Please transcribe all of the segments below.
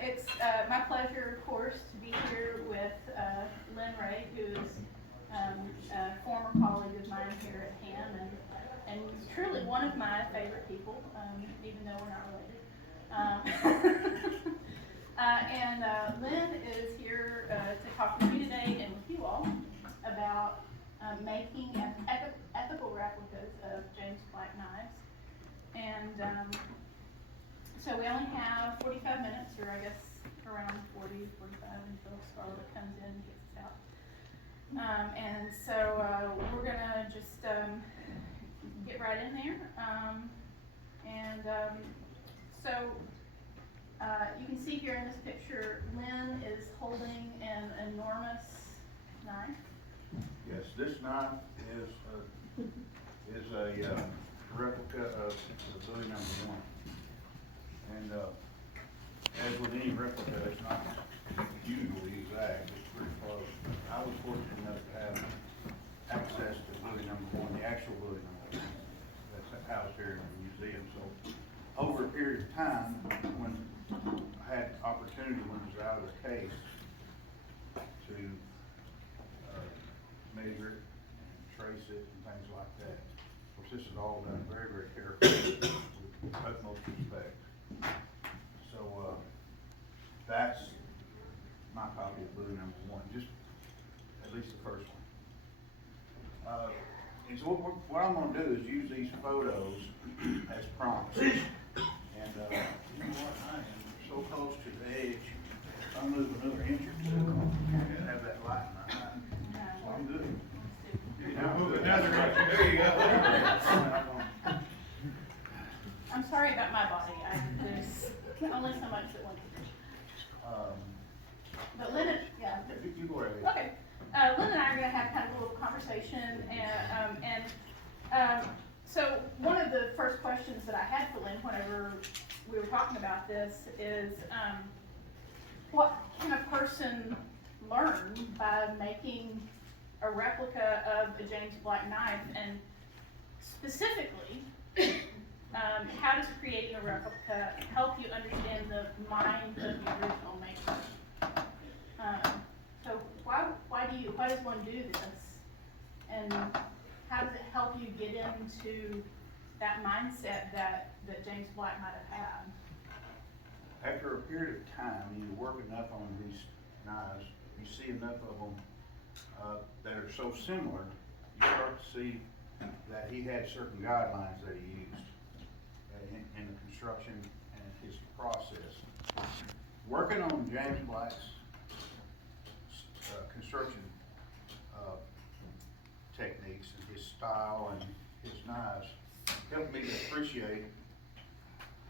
It's my pleasure, of course, to be here with Lin Rhea, who is a former colleague of mine here at HAM, and truly one of my favorite people, even though we're not related. Lin is here to talk with you today and with you all about making ethical replicas of James Black knives. And so we only have 45 minutes, or I guess around 40, 45 until Scarlett comes in and gets us out. We're gonna just get right in there. You can see here in this picture, Lin is holding an enormous knife. Yes, this knife is a replica of the Bowie #1. And as with any replica, it's not usually exact, it's pretty close. I was fortunate enough to have access to Bowie #1, the actual Bowie #1, that's housed here in the museum. So over a period of time, when I had opportunity when it was out of the case to measure it and trace it and things like that. Of course, this is all done very, very carefully with utmost respect. So that's my copy of Bowie #1, just at least the first one. And so what I'm going to do is use these photos as prompts. And you know what, I am so close to the edge. If I move another inch or two, and have that light in my eye. So I'm good. Move another inch. There you go. I'm sorry about my body. There's only so much that one can do. But Lin, yeah. You go ahead. Okay. Lin and I are going to have kind of a little conversation, so one of the first questions that I had for Lin whenever we were talking about this is, what can a person learn by making a replica of the James Black knife, and specifically, how does creating a replica help you understand the mind of the original maker? So why does one do this, and how does it help you get into that mindset that James Black might have had? After a period of time, you work enough on these knives, you see enough of them that are so similar, you start to see that he had certain guidelines that he used in the construction and his process. Working on James Black's construction techniques and his style and his knives helped me to appreciate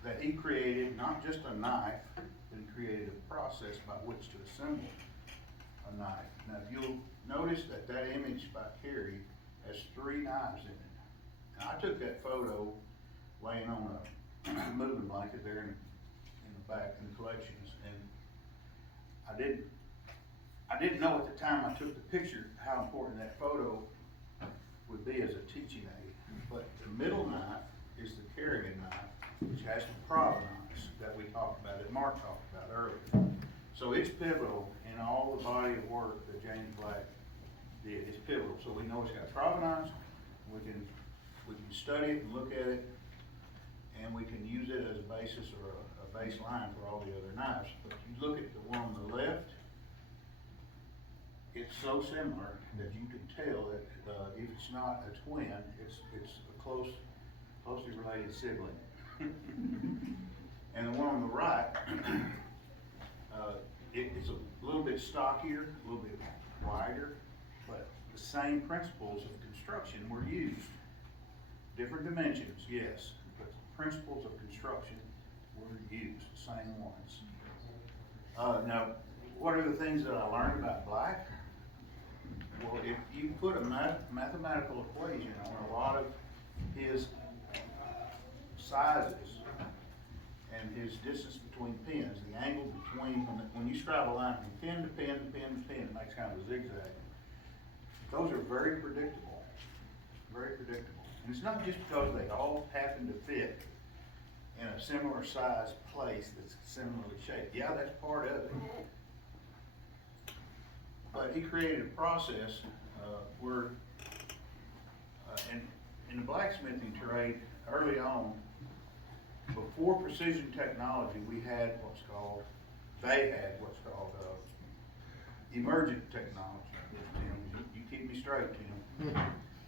that he created not just a knife, but he created a process by which to assemble a knife. Now, if you'll notice that image back here has 3 knives in it. And I took that photo laying on a moving blanket there in the back in the collections, and I didn't know at the time I took the picture how important that photo would be as a teaching aid. But the middle knife is the carrying knife, which has the provenance that we talked about, that Mark talked about earlier. So it's pivotal in all the body of work that James Black did. It's pivotal. So we know it's got provenance. We can study it and look at it, and we can use it as a basis or a baseline for all the other knives. But you look at the one on the left, it's so similar that you can tell that if it's not a twin, it's a closely related sibling. And the one on the right, it's a little bit stockier, a little bit wider, but the same principles of construction were used. Different dimensions, yes, but the principles of construction were used, the same ones. Now, what are the things that I learned about Black? Well, if you put a mathematical equation on a lot of his sizes and his distance between pins, the angle between, when you scribe a line from pin to pin to pin to pin, it makes kind of a zigzag. Those are very predictable, very predictable. And it's not just because they all happen to fit in a similar size place that's similarly shaped. Yeah, that's part of it. But he created a process, where, in the blacksmithing trade, early on, before precision technology, they had what's called, emergent technology. Tim, you keep me straight, Tim.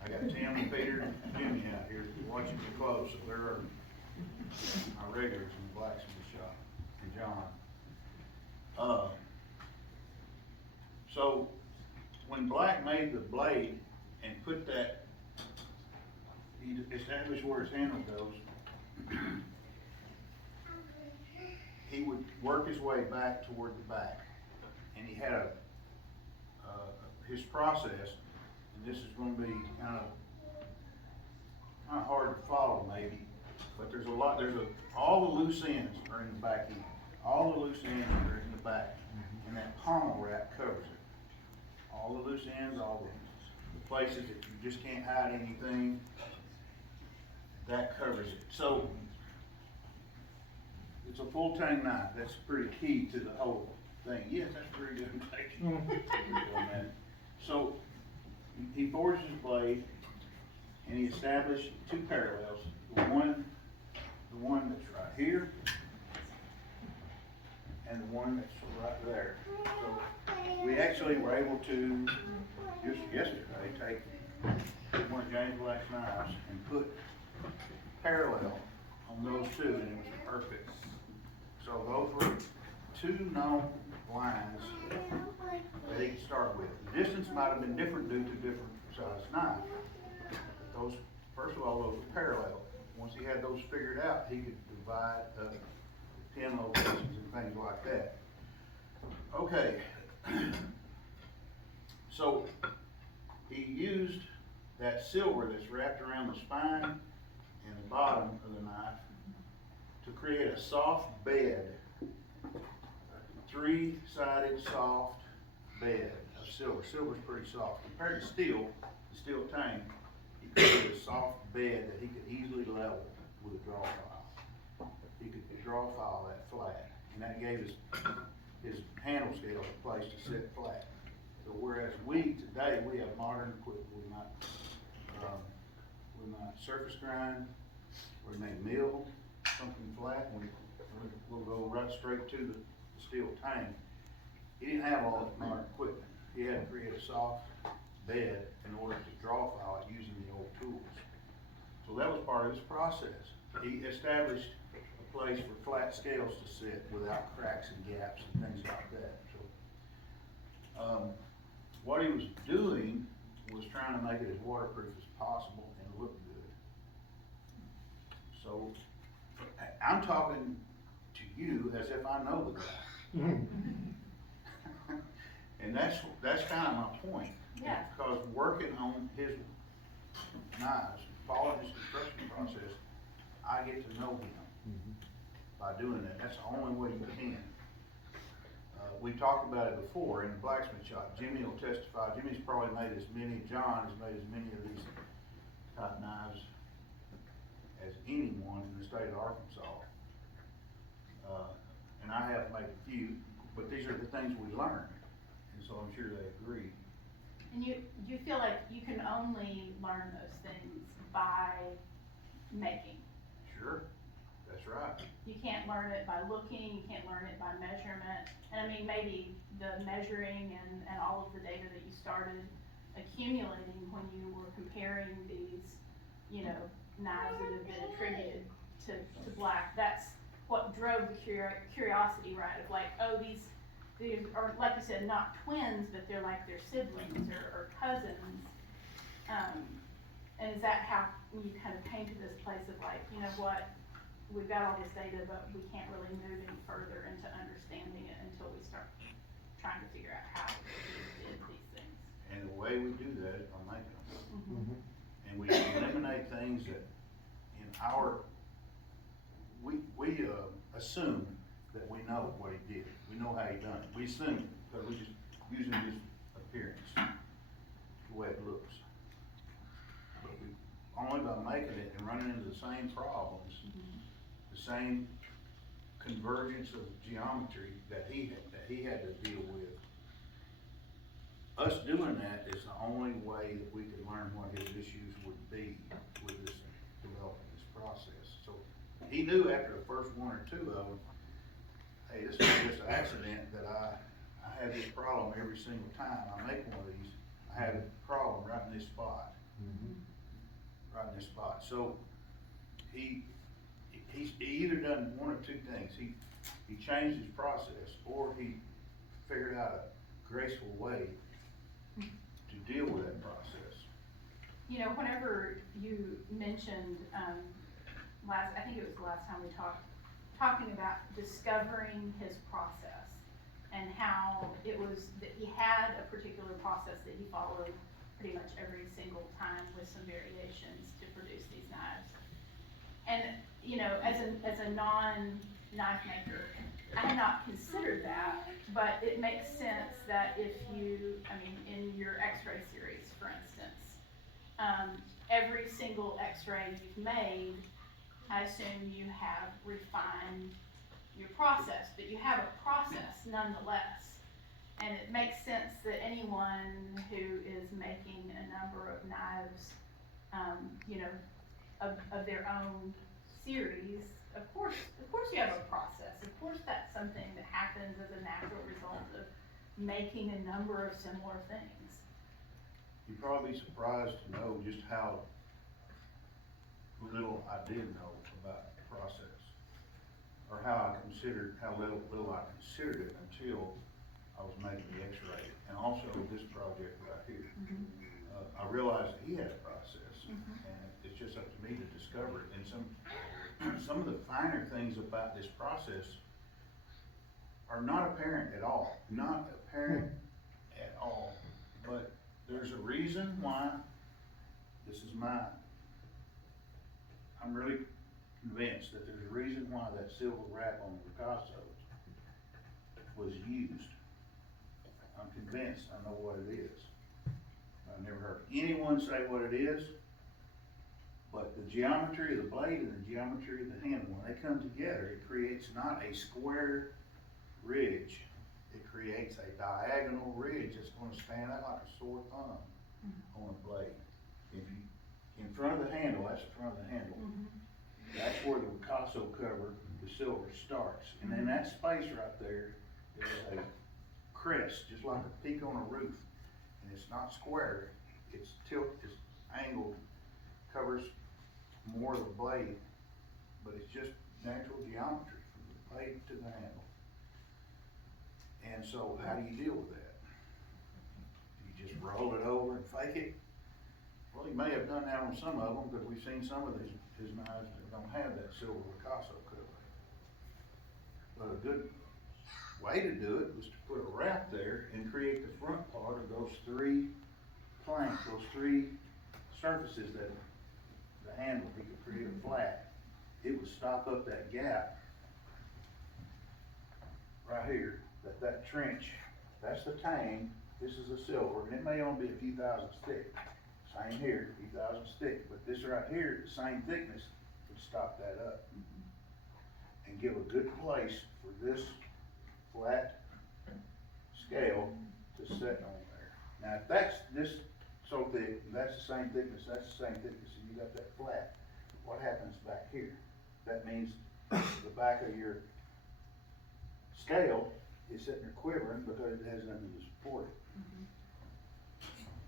I got Tim and Peter and Jimmy out here watching me close, so there are my regulars in the blacksmith shop, and John. So, when Black made the blade and put that, he established where his handle goes, he would work his way back toward the back. And he had his process, and this is gonna be kind of hard to follow maybe, but all the loose ends are in the back end. All the loose ends are in the back, and that pommel wrap covers it. All the loose ends, all the places that you just can't hide anything, that covers it. So, it's a full tang knife. That's pretty key to the whole thing. Yes, that's pretty good. Thank you. So, he forged his blade, and he established two parallels. The one that's right here, and the one that's right there. So, we actually were able to, just yesterday, take one of James Black's knives and put parallel on those two, and it was perfect. So those were two known lines that he could start with. The distance might have been different due to different size knives. Those, first of all, those were parallel. Once he had those figured out, he could divide up 10 locations and things like that. Okay. So he used that silver that's wrapped around the spine and the bottom of the knife to create a soft bed, three-sided soft bed of silver. Silver's pretty soft. Compared to steel, the steel tang, he created a soft bed that he could easily level with a draw file. He could draw file that flat, and that gave his handle scale a place to sit flat. So whereas today, we have modern equipment, we might surface grind, we may mill something flat, and we'll go right straight to the steel tang. He didn't have all that modern equipment. He had to create a soft bed in order to draw file it using the old tools. So that was part of his process. He established a place for flat scales to sit without cracks and gaps and things like that. So, what he was doing was trying to make it as waterproof as possible and look good. So, I'm talking to you as if I know the guy. And that's kind of my point. Yeah. Because working on his knives, following his construction process, I get to know him by doing that. That's the only way you can. We talked about it before in the blacksmith shop. Jimmy will testify. Jimmy's probably made John has made as many of these type knives as anyone in the state of Arkansas. And I have made a few, but these are the things we learned, and so I'm sure they agree. And you feel like you can only learn those things by making. Sure, that's right. You can't learn it by looking, you can't learn it by measurement. And I mean, maybe the measuring and all of the data that you started accumulating when you were comparing these, knives that have been attributed to Black, that's what drove the curiosity, right? Of like, oh, these are, like you said, not twins, but they're like their siblings or cousins. And is that how you kind of came to this place of like, you know what, we've got all this data, but we can't really move any further into understanding it until we start trying to figure out how we did these things. And the way we do that is by making them. Mm-hmm. And we eliminate things that we assume that we know what he did. We know how he done it. We assume it because we just using his appearance, the way it looks. But we only by making it and running into the same problems, the the same convergence of geometry that he had to deal with. Us doing that is the only way that we could learn what his issues would be with this, developing this process. So he knew after the first one or two of them, hey, this is just an accident that I have this problem every single time I make one of these. I have a problem right in this spot. Right in this spot. So he either done one or two things. He changed his process, or he figured out a graceful way to deal with that process. You know, whenever you mentioned, I think it was the last time we talking about discovering his process and how it was that he had a particular process that he followed pretty much every single time with some variations to produce these knives. And, you know, as a non-knife maker, I had not considered that, but it makes sense that if you, in your X-ray series, for instance, every single X-ray you've made, I assume you have refined your process, but you have a process nonetheless. And it makes sense that anyone who is making a number of knives, you know, of their own series, of course you have a process. Of course that's something that happens as a natural result of making a number of similar things. You'd probably be surprised to know just how little I did know about the process, or how little I considered it until I was making the X-ray, and also this project right here. I realized that he had a process, and it's just up to me to discover it. And some of the finer things about this process are not apparent at all. Not apparent at all. But there's a reason why. I'm really convinced that there's a reason why that silver wrap on the Picasso was used. I'm convinced I know what it is. I've never heard anyone say what it is, but the geometry of the blade and the geometry of the handle, when they come together, it creates not a square ridge. It creates a diagonal ridge that's going to stand out like a sore thumb on a blade. If you, in front of the handle, that's the front of the handle. That's where the Picasso cover, the silver, starts. And then that space right there is a crest, just like a peak on a roof. And it's not square, it's angled, covers more of the blade, but it's just natural geometry from the blade to the handle. And so how do you deal with that? You just roll it over and fake it? Well, he may have done that on some of them, because we've seen some of his knives that don't have that silver Picasso cover. But a good way to do it was to put a wrap there and create the front part of those three planks, those three surfaces that the handle, he could create a flat. It would stop up that gap right here, that trench. That's the tang, this is the silver, and it may only be a few thousandths thick. Same here, a few thousandths thick, but this right here, the same thickness, would stop that up. And give a good place for this flat scale to set on there. Now, if that's this so thick, and that's the same thickness, and you got that flat, what happens back here? That means the back of your scale is sitting there quivering because it has nothing to support it.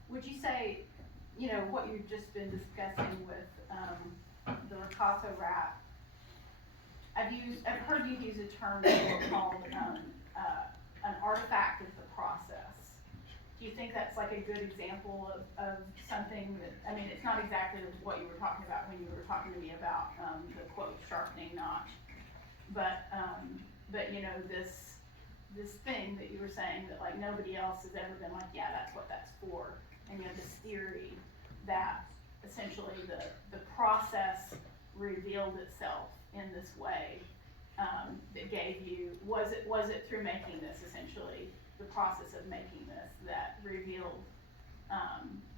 Would you say, you know, what you've just been discussing with the Picasso wrap, I've heard you use a term before called an artifact of the process. Do you think that's like a good example of something that, it's not exactly what you were talking about when you were talking to me about the quote sharpening notch, but you know, this thing that you were saying that like nobody else has ever been like, yeah, that's what that's for, and you have this theory that essentially the process revealed itself in this way that gave you, was it through making this, essentially the process of making this that revealed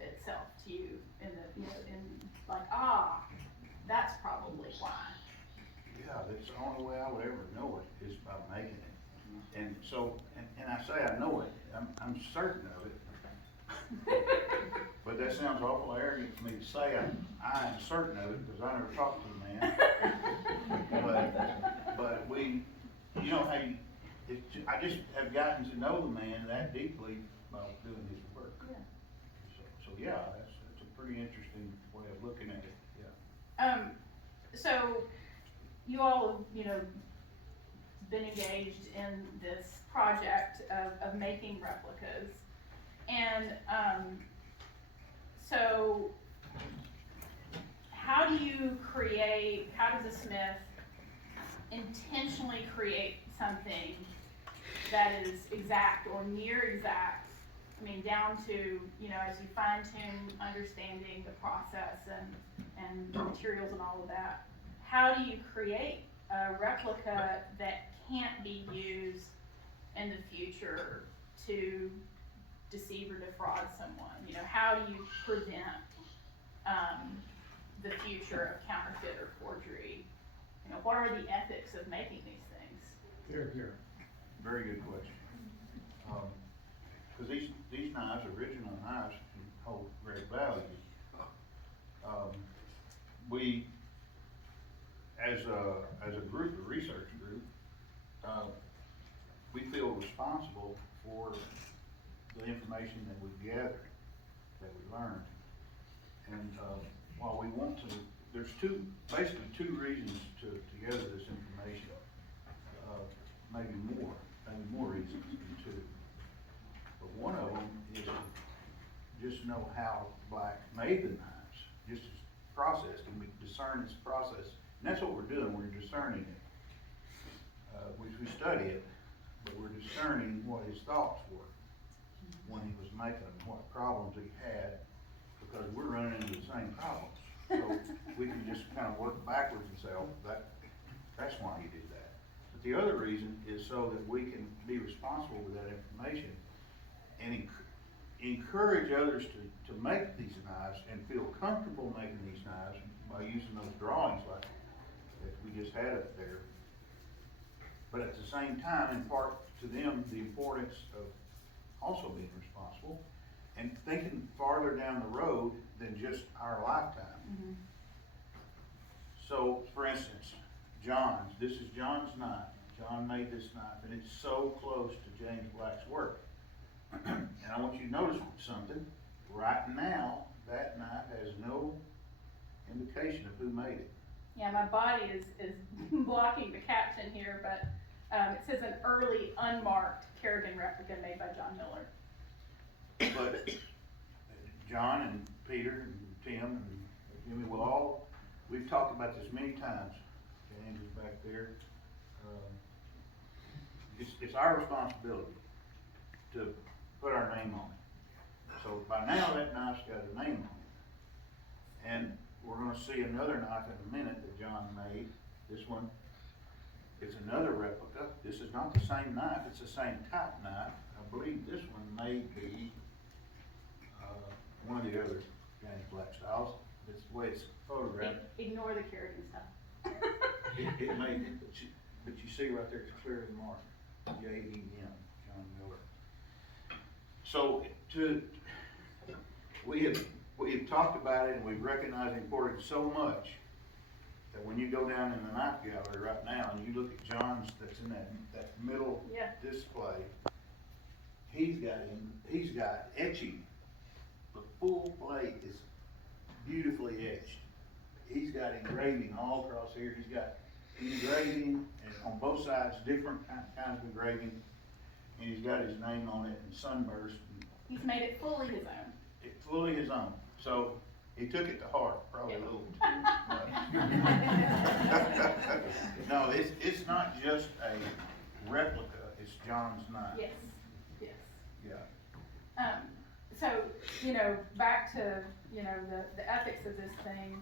itself to you in the, you know, in like, that's probably why. Yeah, it's only way I would ever know it is by making it. And so, and I say I know it, I'm certain of it. But that sounds awful arrogant for me to say I am certain of it, because I never talked to the man. But we, you know how you, I just have gotten to know the man that deeply by doing his work. Yeah. So yeah, that's a pretty interesting way of looking at it, yeah. So you all have, you know, been engaged in this project of making replicas. And, so how does a smith intentionally create something that is exact or near exact? I mean, down to, you know, as you fine tune understanding the process and the materials and all of that, how do you create a replica that can't be used in the future to deceive or defraud someone? You know, how do you prevent the future of counterfeit or forgery? You know, what are the ethics of making these things? Here. Very good question. Cause these knives, original knives, can hold great value. We, as a group, a research group, we feel responsible for the information that we've gathered, that we learned. And, while we want to, there's basically two reasons to gather this information. Maybe more reasons than two. But one of them is to just know how Black made the knives, just as processed, and we discern its process. And that's what we're doing, we're discerning it. We study it, but we're discerning what his thoughts were when he was making them, what problems he had, because we're running into the same problems. So we can just kind of work backwards and say, oh, that's why he did that. But the other reason is so that we can be responsible with that information and encourage others to make these knives and feel comfortable making these knives by using those drawings like that we just had up there. But at the same time, impart to them the importance of also being responsible and thinking farther down the road than just our lifetime. Mm-hmm. So, for instance, this is John's knife. John made this knife, and it's so close to James Black's work. And I want you to notice something. Right now, that knife has no indication of who made it. Yeah, my body is blocking the caption here, but it says an early unmarked Kerrigan replica made by John Miller. But John and Peter and Tim and Jimmy we've talked about this many times. James is back there. It's our responsibility to put our name on it. So by now that knife's got a name on it. And we're gonna see another knife in a minute that John made. This one, it's another replica. This is not the same knife, it's the same type knife. I believe this one may be one of the other James Black styles. It's the way it's photographed. Ignore the Kerrigan stuff. It may, but you see right there, it's clearly marked, J-E-M, John Miller. So we have talked about it and we've recognized the importance so much that when you go down in the knife gallery right now and you look at John's that's in that middle display, he's got etching. The full plate is beautifully etched. He's got engraving all across here. He's got engraving and on both sides, different kinds of engraving, and he's got his name on it and sunburst. He's made it fully his own. It's fully his own. So he took it to heart, probably a little too much. No, it's not just a replica. It's John's knife. Yes. Yeah. So, you know, back to, you know, the ethics of this thing,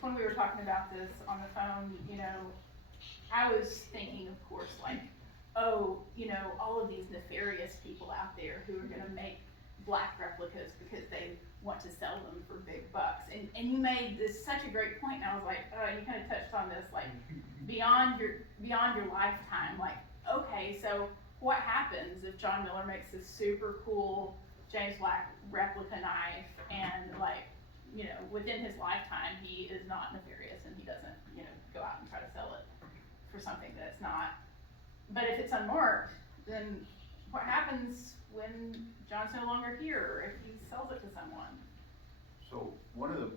when we were talking about this on the phone, you know, I was thinking, of course, like, oh, you know, all of these nefarious people out there who are gonna make black replicas because they want to sell them for big bucks. And you made this such a great point, and I was like, you kind of touched on this, like, beyond your lifetime, like, okay, so what happens if John Miller makes this super cool James Black replica knife, and, like, you know, within his lifetime, he is not nefarious, and he doesn't, you know, go out and try to sell it for something that's not. But if it's unmarked, then what happens when John's no longer here, or if he sells it to someone? So one of the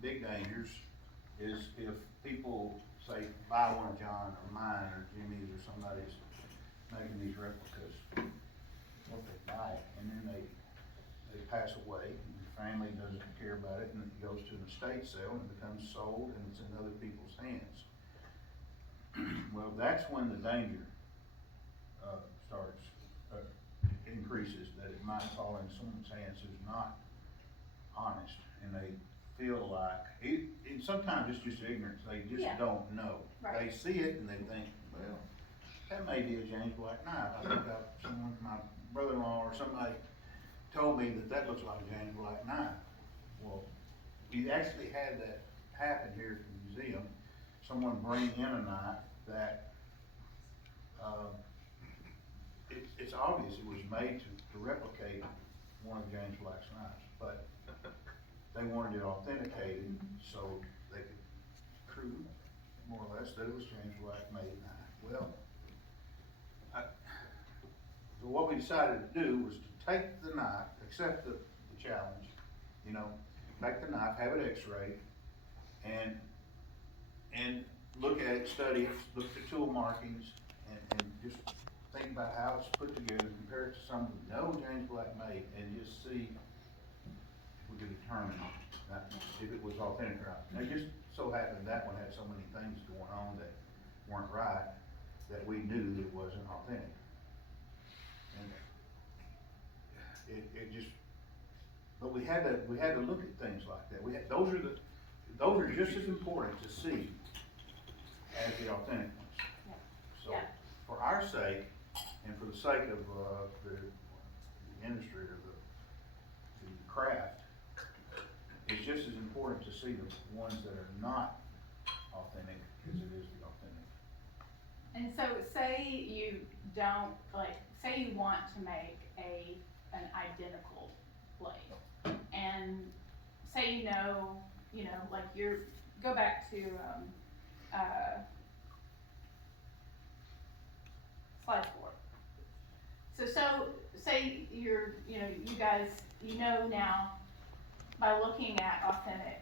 big dangers is if people say, buy one of John or mine or Jimmy's or somebody's making these replicas, what they buy it, and then they pass away, and the family doesn't care about it, and it goes to an estate sale and it becomes sold and it's in other people's hands. Well, that's when the danger increases, that it might fall in someone's hands who's not honest, and they feel like, it sometimes it's just ignorance, they just Yeah. don't know. Right. They see it and they think, well, that may be a James Black knife. I think my brother-in-law or somebody told me that looks like a James Black knife. Well, we actually had that happen here at the museum. Someone bring in a knife that, it's obvious it was made to replicate one of James Black's knives, but they wanted it authenticated so they could prove more or less that it was James Black made knife. Well, so what we decided to do was to take the knife, accept the challenge, you know, take the knife, have it x-rayed, and look at it, study it, look at the tool markings, and just think about how it's put together, compare it to something we know James Black made, and just see if we could determine if it was authentic or not. Now, it just so happened that one had so many things going on that weren't right, that we knew that it wasn't authentic. And it just, but we had to look at things like that. Those are just as important to see as the authentic ones. Yeah. So, Yeah. for our sake, and for the sake of the industry or the craft, it's just as important to see the ones that are not authentic as it is the authentic. And so say you don't, like, say you want to make an identical blade, and say you know, like go back to, slide 4. So say you guys, now, by looking at authentic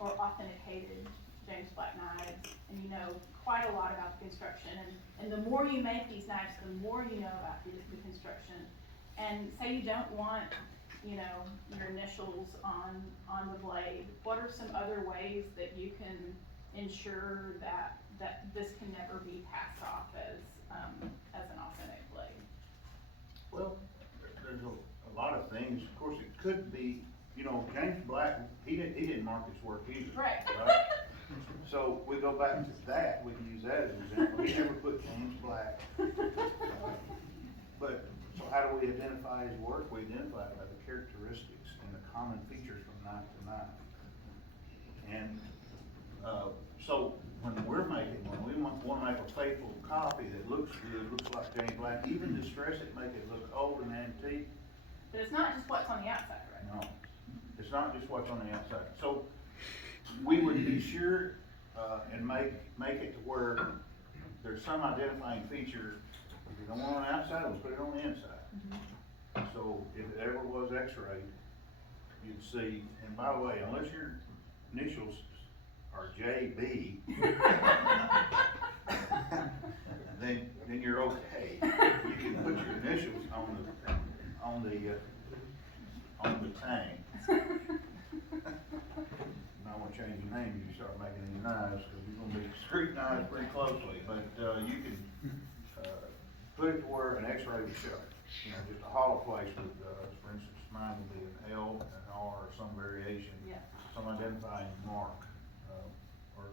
or authenticated James Black knives, and you know quite a lot about the construction, and the more you make these knives, the more you know about the construction. And say you don't want, your initials on the blade, what are some other ways that you can ensure that this can never be passed off as an authentic blade? Well, there's a lot of things. Of course, it could be, James Black, he didn't mark his work either. Right. So we go back to that, we can use that as an example. He never put James Black. But, so how do we identify his work? We identify it by the characteristics and the common features from knife to knife. And, so when we're making one, we want to make a faithful copy that looks good, looks like James Black, even distress it, make it look old and antique. But it's not just what's on the outside, right? No, it's not just what's on the outside. So we would be sure, and make it to where there's some identifying feature. If you don't want it on the outside, we'll put it on the inside. Mm-hmm. So if it ever was x-rayed, you'd see, and by the way, unless your initials are JB, then you're okay. You can put your initials on the tang. You might want to change the name if you start making these knives, because you're going to be scrutinized pretty closely. But you can put it to where an X-ray would show it. Just a hollow place with, for instance, mine would be an L, an R, or some variation, some identifying mark, or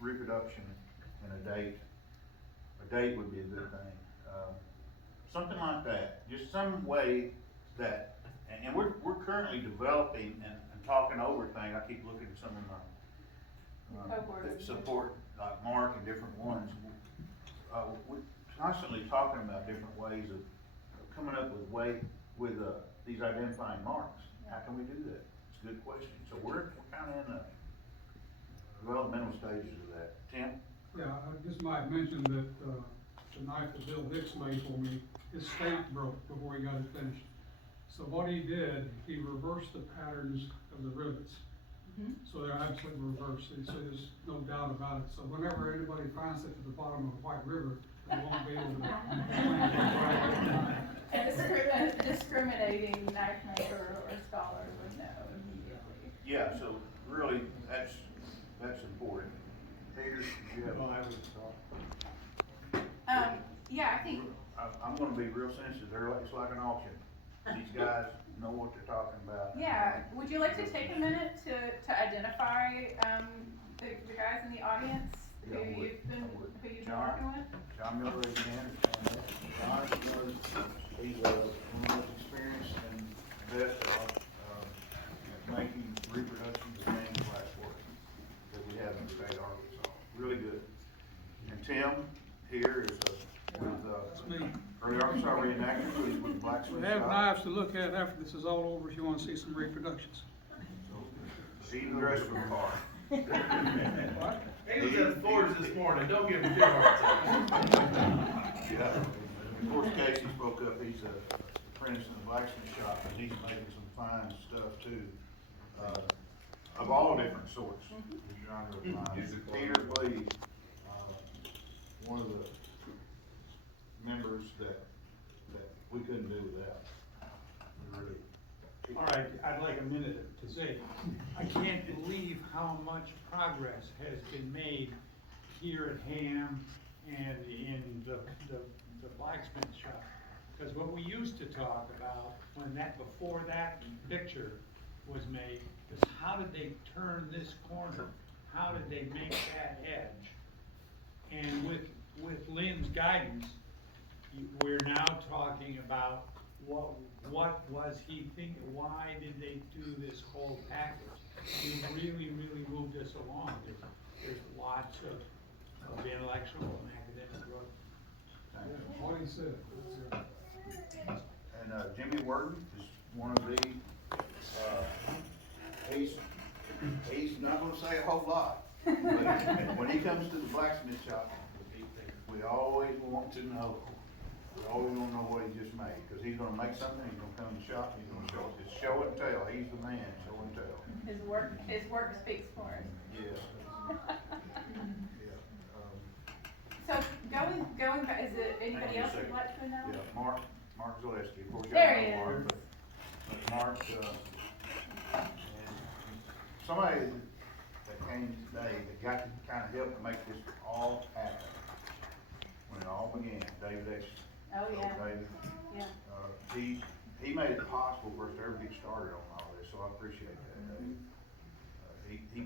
reproduction and a date. A date would be a good thing. something like that, just some way that, and we're currently developing and talking over things. I keep looking at some of my Cohorts. support, like Mark and different ones. We're constantly talking about different ways of coming up with these identifying marks. How can we do that? It's a good question. So we're kind of in the developmental stages of that. Tim? Yeah, I just might mention that, the knife that Bill Hicks made for me, his stamp broke before he got it finished. So what he did, he reversed the patterns of the rivets. So they're absolutely reversed, so there's no doubt about it. So whenever anybody finds it at the bottom of the White River, they won't be able to. And a discriminating knife maker or scholar would know immediately. Yeah, so really, that's important. Peter, you have. Well, I would thought. Yeah, I think, I'm gonna be real sensitive. It's like an auction. These guys know what they're talking about. yeah, would you like to take a minute to identify, the guys in the audience who Yeah, I would. you've been John? working with? John Miller again. John he's one of the most experienced and best at making reproductions of main glass work that we have in the state of Arkansas. Really good. And Tim here is That's me. early Arkansas reenactor, he's with the blacksmith We have shop. knives to look at after this is all over if you wanna see some reproductions. Even dressed for the part. He was at the Fords this morning, don't give him too hard time. Yeah. Of course, Casey spoke up, he's a apprentice in the blacksmith shop, and he's making some fine stuff too, of all different sorts. Genre of fine. Peter Lee, one of the members that we couldn't do without. Really. All right, I'd like a minute to say, I can't believe how much progress has been made here at Ham and in the blacksmith shop. Because what we used to talk about before that picture was made, is how did they turn this corner? How did they make that edge? And with Lin's guidance, we're now talking about what was he thinking, why did they do this whole package? He really moved us along. There's lots of intellectual and academic growth. What he said. And Jimmy Worden is one of the, he's not gonna say a whole lot. But when he comes to the blacksmith shop, we always want to know. We always want to know what he just made, because he's gonna make something, he's gonna come to the shop, he's gonna show it. It's show and tell. He's the man, show and tell. His work speaks for him. Yeah. So going back, is it Hang on anybody a else second. would like to know? Yeah, Mark Zaleski, of course, There y'all he know Mark, is. but Mark, and somebody that came today that got to kind of help to make this all happen. When it all began, David X. Oh, yeah, David, yeah. he made it possible for us to ever get started on all this, so I appreciate that, David. He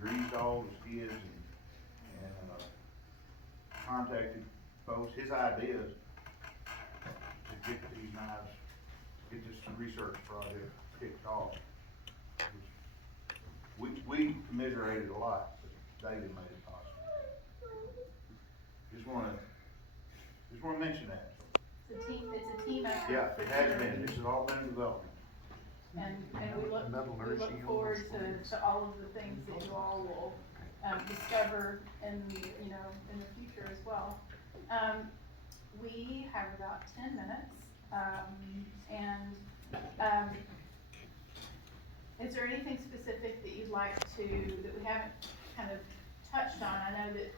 greased all his skids and contacted folks, his ideas to get these knives, get this research project kicked off. We commiserated a lot, but David made it possible. Just wanna mention that. It's a team effort. Yeah, it has been, this has all been in development. And we look forward to all of the things that you all will, discover in the future as well. We have about 10 minutes, is there anything specific that you'd like that we haven't kind of touched on? I know that,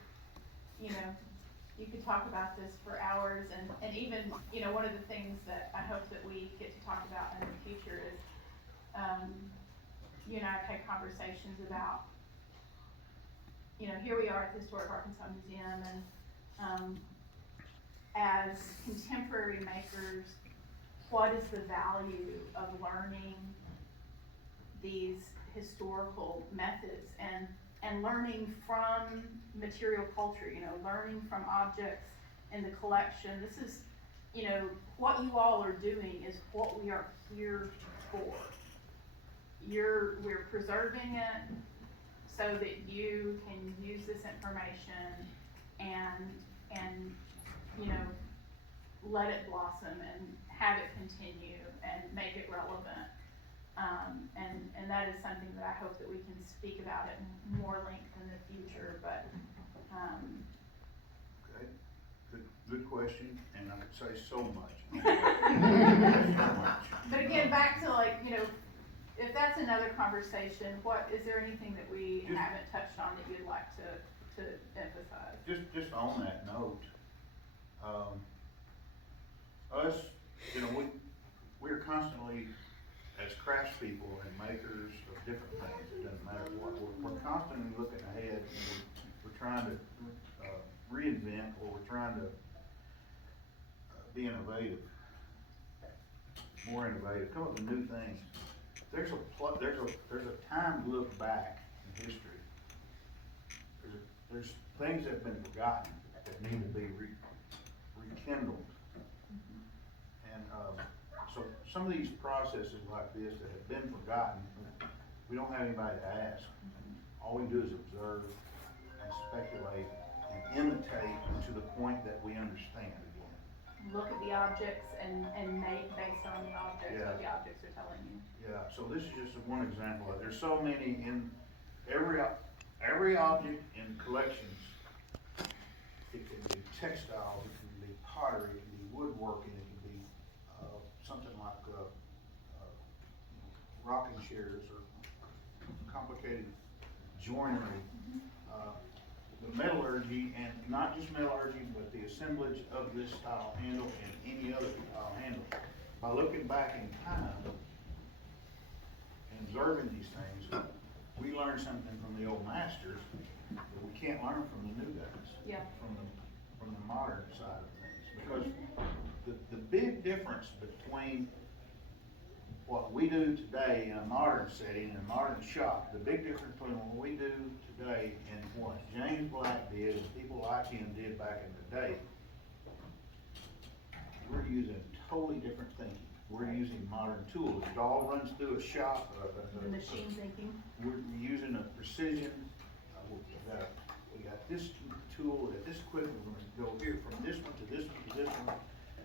you could talk about this for hours, and even, one of the things that I hope that we get to talk about in the future is, you and I have had conversations about, here we are at the Historic Arkansas Museum, and as contemporary makers, what is the value of learning these historical methods and learning from material culture, learning from objects in the collection. you know, what you all are doing is what we are here for. We're preserving it so that you can use this information and, you know, let it blossom and have it continue and make it relevant. And that is something that I hope that we can speak about at more length in the future, but, Okay, good question, and I could say so much. So much. But again, back to like, you know, if that's another conversation, is there anything that we Just- haven't touched on that you'd like to emphasize? Just on that note, us, you know, we're constantly, as craftspeople and makers of different things, it doesn't matter what, we're constantly looking ahead, and we're trying to, reinvent, or we're trying to, be innovative, more innovative, come up with new things. There's a time to look back in history. There's things that have been forgotten that need to be rekindled. And, so some of these processes like this that have been forgotten, we don't have anybody to ask. All we do is observe and speculate and imitate to the point that we understand again. Look at the objects and make based on the objects, Yeah. what the objects are telling you. Yeah, so this is just one example. There's so many in every object in collections. It can be textiles, it can be pottery, it can be woodworking, it can be, something like, rocking chairs or complicated joinery. The metallurgy, and not just metallurgy, but the assemblage of this style handle and any other style handle. By looking back in time and observing these things, we learn something from the old masters that we can't learn from the new guys. Yeah. From the modern side of things. Because the big difference between what we do today in a modern setting, in a modern shop, the big difference between what we do today and what James Black did and people like him did back in the day, we're using totally different thinking. We're using modern tools. It all runs through a shop. The machine thinking. We're using a precision. We got this tool, we got this equipment, we're gonna go here from this one to this one to this one.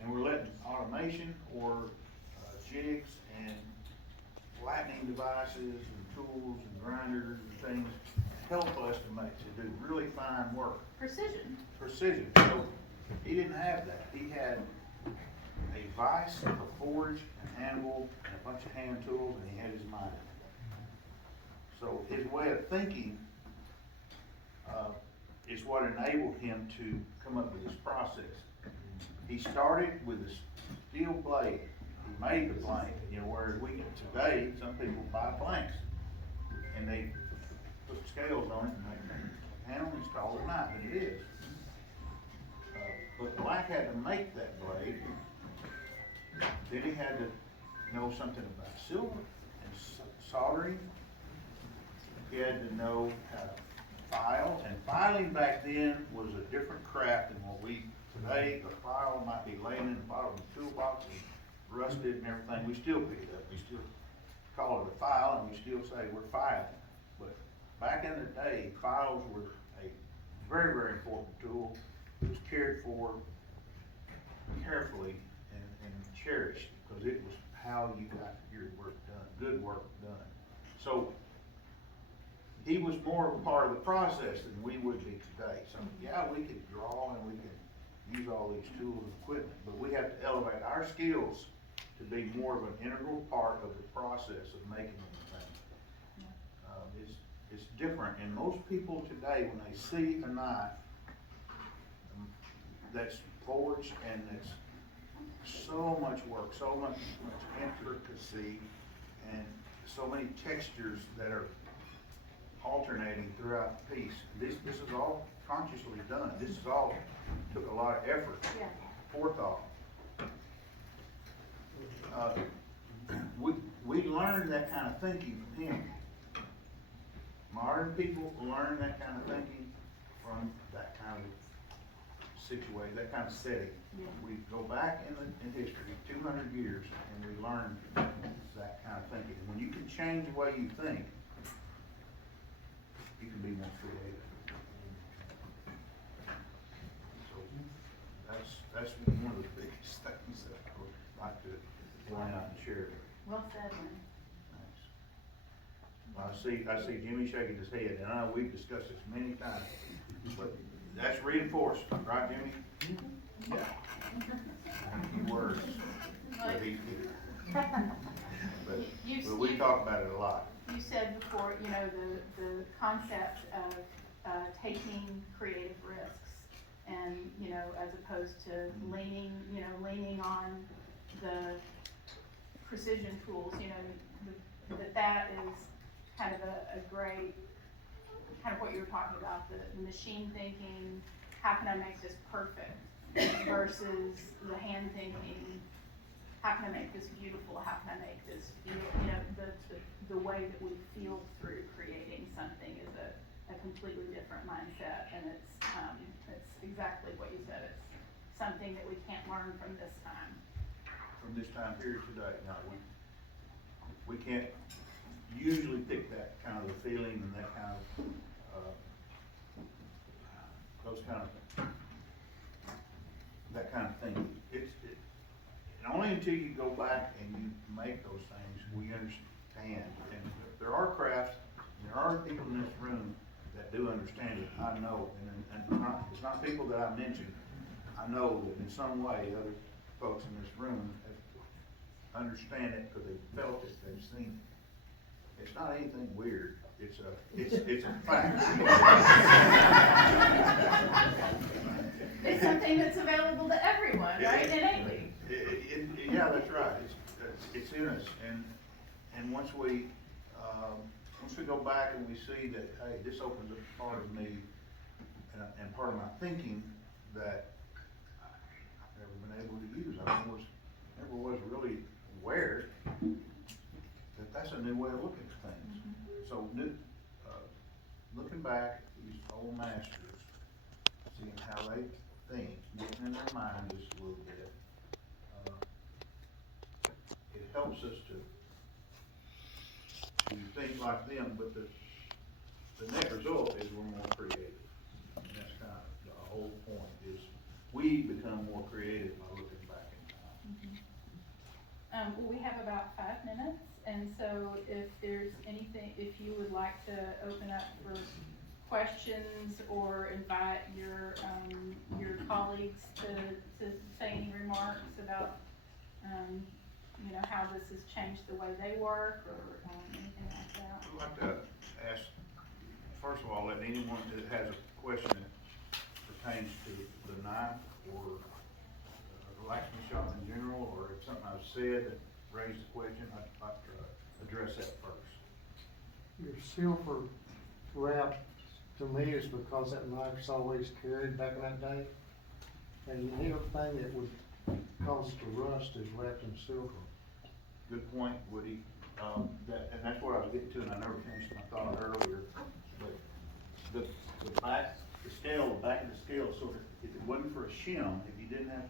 And we're letting automation or jigs and flattening devices and tools and grinders and things help us to do really fine work. Precision. Precision. So he didn't have that. He had a vise, a forge, an anvil, and a bunch of hand tools, and he had his mind. So his way of thinking is what enabled him to come up with this process. He started with a steel blade. He made the plank, you know, whereas today, some people buy planks and they put scales on it and they handle and it's called a knife, and it is. But Black had to make that blade. Then he had to know something about silver and soldering. He had to know how to file, and filing back then was a different craft than what we today. The file might be laying in the bottom of the toolbox and rusted and everything. We still pick it up. We still call it a file, and we still say we're filing. But back in the day, files were a very, very important tool. It was cared for carefully and cherished, because it was how you got your work done, good work done. So he was more of a part of the process than we would be today. So yeah, we could draw and we could use all these tools and equipment, but we have to elevate our skills to be more of an integral part of the process of making anything. It's different, and most people today, when they see a knife that's forged and it's so much work, so much intricacy, and so many textures that are alternating throughout the piece. This is all consciously done. This is all took a lot of effort, Yeah. forethought. We learned that kind of thinking from him. Modern people learn that kind of thinking from that kind of situated, that kind of setting. Yeah. We go back in history, 200 years, and we learn that kind of thinking. When you can change the way you think, you can be more creative. So that's one of the biggest things that I would like to point out and share. Well said, Lynn. Thanks. I see Jimmy shaking his head, and I know we've discussed this many times, but that's reinforced, right, Jimmy? Yeah. A few words. But but we talk about it a lot. You said before, you know, the concept of taking creative risks and, you know, as opposed to leaning on the precision tools, you know, that is kind of a great, kind of what you were talking about, the machine thinking, how can I make this perfect, versus the hand thinking, how can I make this beautiful, how can I make this, you know, the way that we feel through creating something is a completely different mindset, and it's exactly what you said, it's something that we can't learn from this time. From this time period today, no, we can't usually pick that kind of a feeling and that kind of, that kind of thing. And only until you go back and you make those things, we understand. And there are crafts, there are people in this room that do understand it, I know, and it's not people that I mentioned. I know that in some way, other folks in this room understand it because they've felt it, they've seen it. It's not anything weird. It's a fact. It's something that's available to everyone, right, innately. Yeah, that's right. It's in us, and once we go back and we see that, hey, this opens up a part of me and part of my thinking that I've never been able to use. I never was really aware that that's a new way of looking at things. Mm-hmm. So, looking back at these old masters, seeing how they think, getting in their mind just a little bit, it helps us to think like them, but the net result is we're more creative. And that's kind of the whole point, is we become more creative by looking back in time. Well, we have about 5 minutes, and so if there's anything, if you would like to open up for questions or invite your colleagues to say any remarks about, you know, how this has changed the way they work or anything like that. I'd like to ask, first of all, let anyone that has a question that pertains to the knife or the blacksmith shop in general, or if something I've said that raised the question, I'd like to address that first. Your silver wrap, to me, is because that knife's always carried back in that day. And anything that would cause it to rust is wrapped in silver. Good point, Woody. And that's what I was getting to, and I never finished my thought earlier. But the back of the scale, so if it wasn't for a shim, if you didn't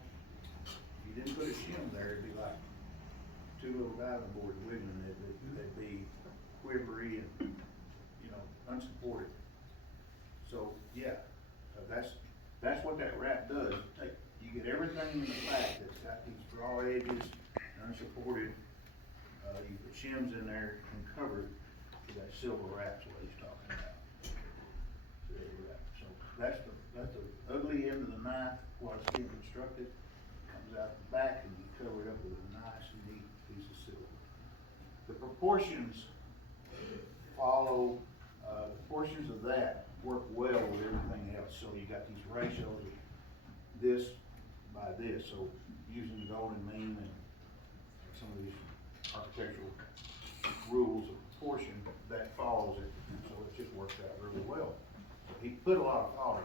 put a shim there, it'd be like two little diving boards wiggling. They'd be quivery and, you know, unsupported. So, yeah, that's what that wrap does. You get everything in the back that's got these raw edges, unsupported. You put shims in there and cover it with that silver wrap's what he's talking about. Silver wrap. So that's the ugly end of the knife while it's being constructed. Comes out the back and you cover it up with a nice and neat piece of silver. The proportions follow, the portions of that work well with everything else. So you got these ratios of this by this. So using the golden mean and some of these architectural rules of proportion, that follows it, and so it just works out really well. He put a lot of thought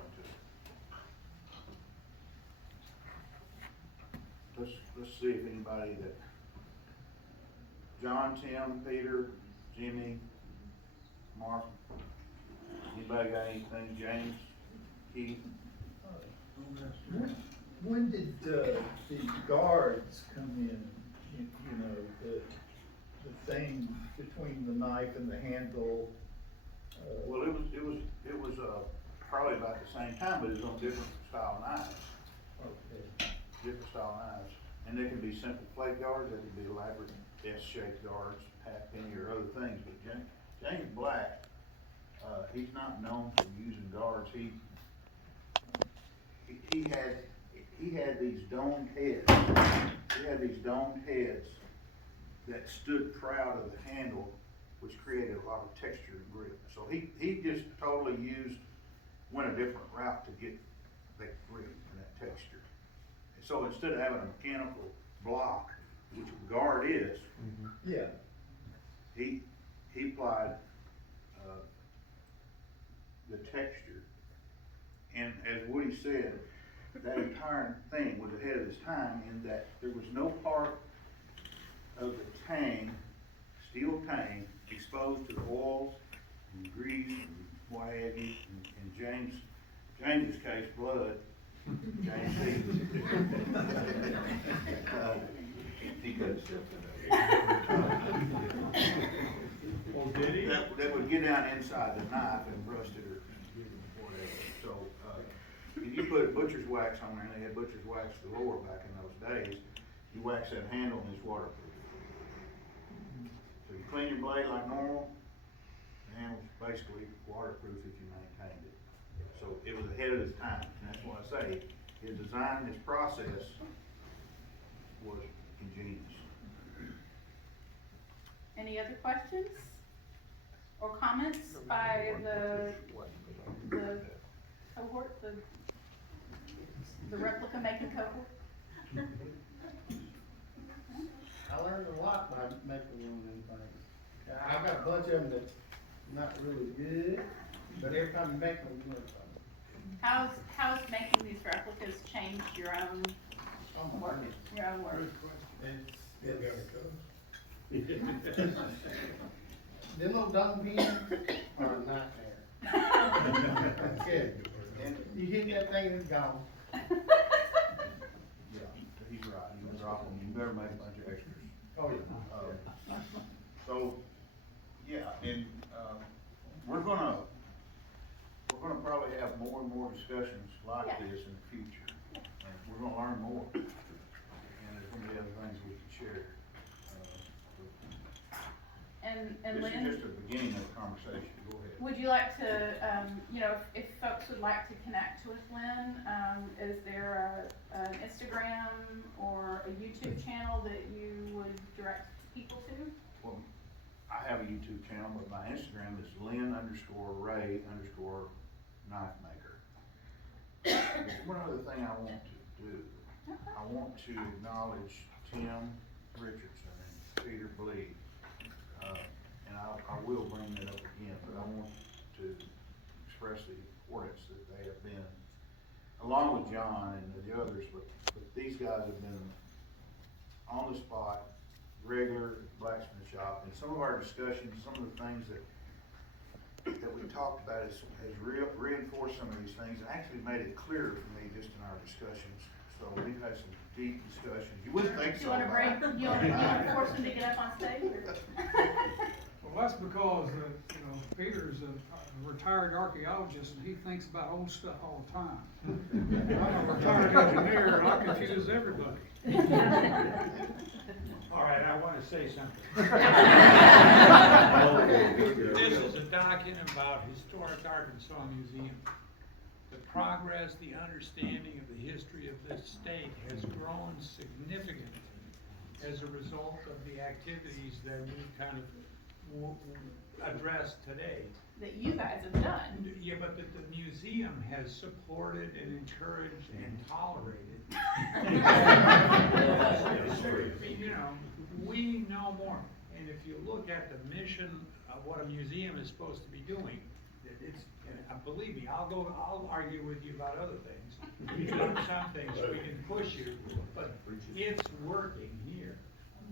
into it. Let's see if anybody that, John, Tim, Peter, Jimmy, Mark, anybody got anything? James, Keith? When did, the guards come in, you know, the thing between the knife and the handle? Well, it was, probably about the same time, but it was on different style knives, Okay. different style knives. And they can be simple plate guards, they can be elaborate S-shaped guards, half penny or other things, but James Black, he's not known for using guards, he had these domed heads that stood proud of the handle, which created a lot of texture and grip. So he just totally went a different route to get that grip and that texture. So instead of having a mechanical block, which a guard is, Yeah. he applied, the texture. And as Woody said, that entire thing was ahead of its time in that there was no part of the tang, steel tang, exposed to the oil and grease and what have you, and James's case, blood. James, he could. Oh, did he? That would get down inside the knife and rust it or whatever. So, if you put butcher's wax on there, and they had butcher's wax galore back in those days, you wax that handle and it's waterproof. So you clean your blade like normal, the handle's basically waterproof if you maintained it. So it was ahead of its time, and that's why I say, his design, his process was ingenious. Any other questions or comments by the cohort, the replica making cohort? I learned a lot by making one of them things. I've got a bunch of them that's not really good, but every time you make them, you learn something. How's making these replicas changed your own work? Your own work? Them little dung pins are a nightmare. That's it. You hit that thing and it's gone. Yeah, he's right, you drop them, you better make a bunch of extras. Oh, yeah. So, yeah, and, we're gonna probably have more and more discussions like Yeah. this in the future. And we're gonna learn more, and there's gonna be other things we can share. And This Lynn, is just the beginning of the conversation, go ahead. would you like to, if folks would like to connect with Lynn, is there an Instagram or a YouTube channel that you would direct people to? Well, I have a YouTube channel, but my Instagram is Lin_Ray_knife maker. There's one other thing I want to do. I want to acknowledge Tim Richardson and Peter Bleed. And I will bring that up again, but I want to express the importance that they have been, along with John and the others, but these guys have been on the spot, regular blacksmith shop, and some of our discussions, some of the things that we talked about has reinforced some of these things, and actually made it clearer for me just in our discussions. So we've had some deep discussions. You wouldn't think so. You wanna right? you wanna force them to get up on stage, or? Well, that's because, Peter's a retired archaeologist and he thinks about old stuff all the time. I'm a retired engineer and I confuse everybody. All right, I wanna say something. This is a document about Historic Arkansas Museum. The progress, the understanding of the history of this state has grown significantly as a result of the activities that we kind of addressed today. That you guys have done. Yeah, but that the museum has supported and encouraged and tolerated. We know more, and if you look at the mission of what a museum is supposed to be doing, believe me, I'll argue with you about other things. You know, some things we can push you, but it's working here.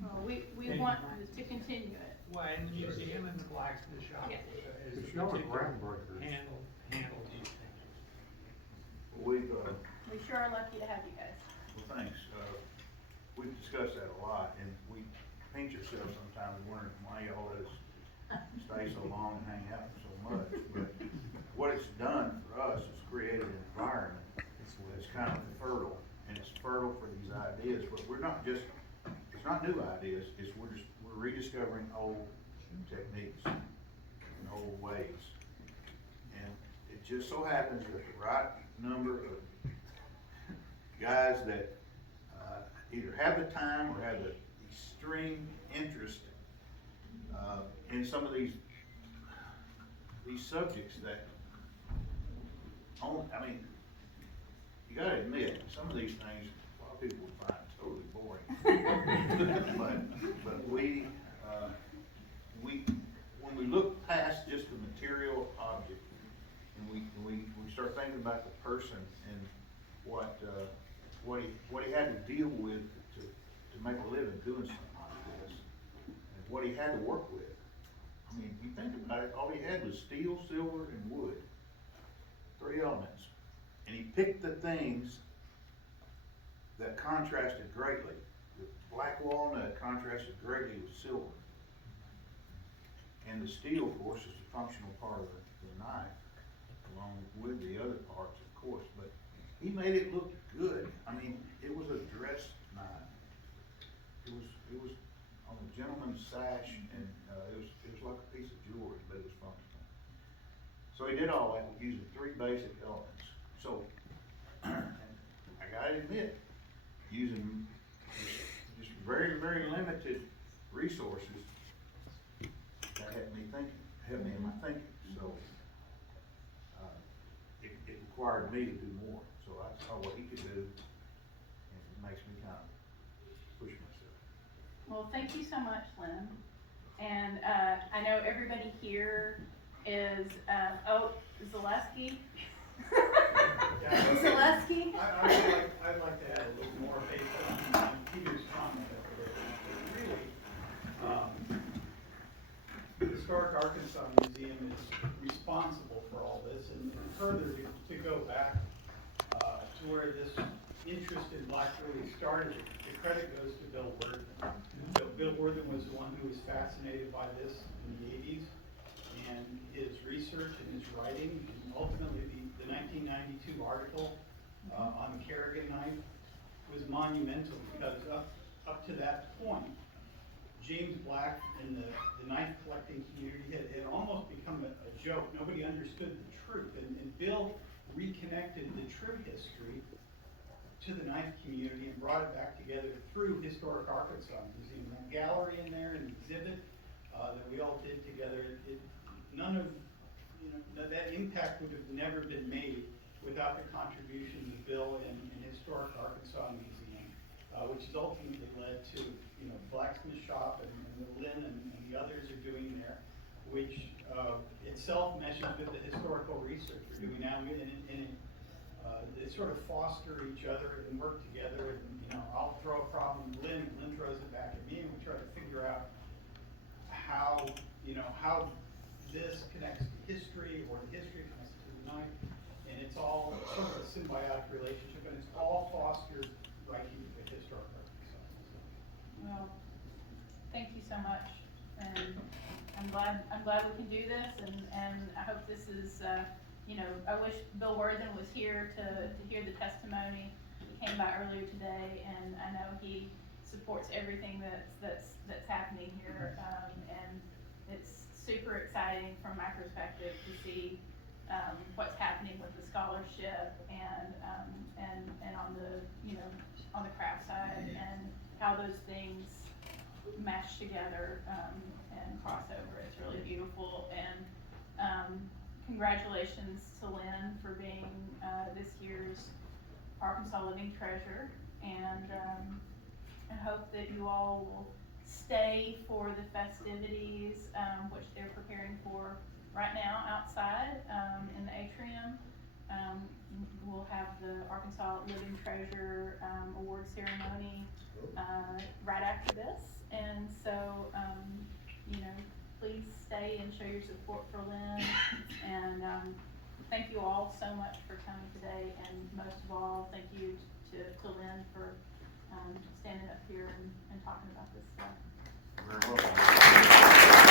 Well, we want to continue it. Well, and the museum and the blacksmith shop Yeah. is It's not a particularly groundbreaker. handle these things. We've, we sure are lucky to have you guys. Well, thanks. We've discussed that a lot, and we pinch ourselves sometimes wondering why y'all let us stay so long and hang out so much. But what it's done for us is created an environment that's kind of fertile, and it's fertile for these ideas. But we're not just, it's not new ideas, we're rediscovering old techniques and old ways. And it just so happens that the right number of guys that either have the time or have the extreme interest in some of these subjects that, I mean, you gotta admit, some of these things, a lot of people would find totally boring. But we, when we look past just the material object, and we start thinking about the person and what he had to deal with to make a living doing something like this, and what he had to work with. I mean, you think about it, all he had was steel, silver, and wood. 3 elements. And he picked the things that contrasted greatly. The black walnut contrasted greatly with silver. And the steel, of course, is the functional part of the knife, along with the other parts, of course. But he made it look good. I mean, it was a dress knife. It was on a gentleman's sash, and it was like a piece of jewelry, but it was functional. So he did all that using 3 basic elements. So, I gotta admit, using just very, very limited resources, that had me in my thinking. So, it required me to do more. So I saw what he could do, and it makes me kind of push myself. Well, thank you so much, Lynn. And I know everybody here is, Zaleski. Zaleski? I'd like to add a little more based on Peter's comment over there. Really, the Historic Arkansas Museum is responsible for all this, and further to go back to where this interest in black really started, the credit goes to Bill Worthen. Bill Worthen was the one who was fascinated by this in the 80s, and his research and his writing, and ultimately the 1992 article on the Kerrigan knife was monumental, because up to that point, James Black and the knife collecting community had almost become a joke. Nobody understood the truth, and Bill reconnected the true history to the knife community and brought it back together through Historic Arkansas Museum. That gallery in there, and exhibit that we all did together, that impact would have never been made without the contributions of Bill and Historic Arkansas Museum, which has ultimately led to, Blacksmith Shop and what Lynn and the others are doing there, which itself meshes with the historical research we're doing now, and they sort of foster each other and work together. And I'll throw a problem to Lynn, and Lynn throws it back at me, and we try to figure out how this connects to history, or the history connects to the knife, and it's all sort of a symbiotic relationship, and it's all fostered right here with Historic Arkansas. Well, thank you so much, and I'm glad we can do this, and I hope this is, I wish Bill Worthen was here to hear the testimony. He came by earlier today, and I know he supports everything that's happening here, and it's super exciting from my perspective to see what's happening with the scholarship and on the craft side, and how those things mash together and cross over. It's really beautiful, and congratulations to Lynn for being this year's Arkansas Living Treasure, and I hope that you all will stay for the festivities, which they're preparing for right now outside in the atrium. We'll have the Arkansas Living Treasure award ceremony right after this, and so please stay and show your support for Lynn, and thank you all so much for coming today, and most of all, thank you to Lynn for, standing up here and talking about this stuff. Very welcome.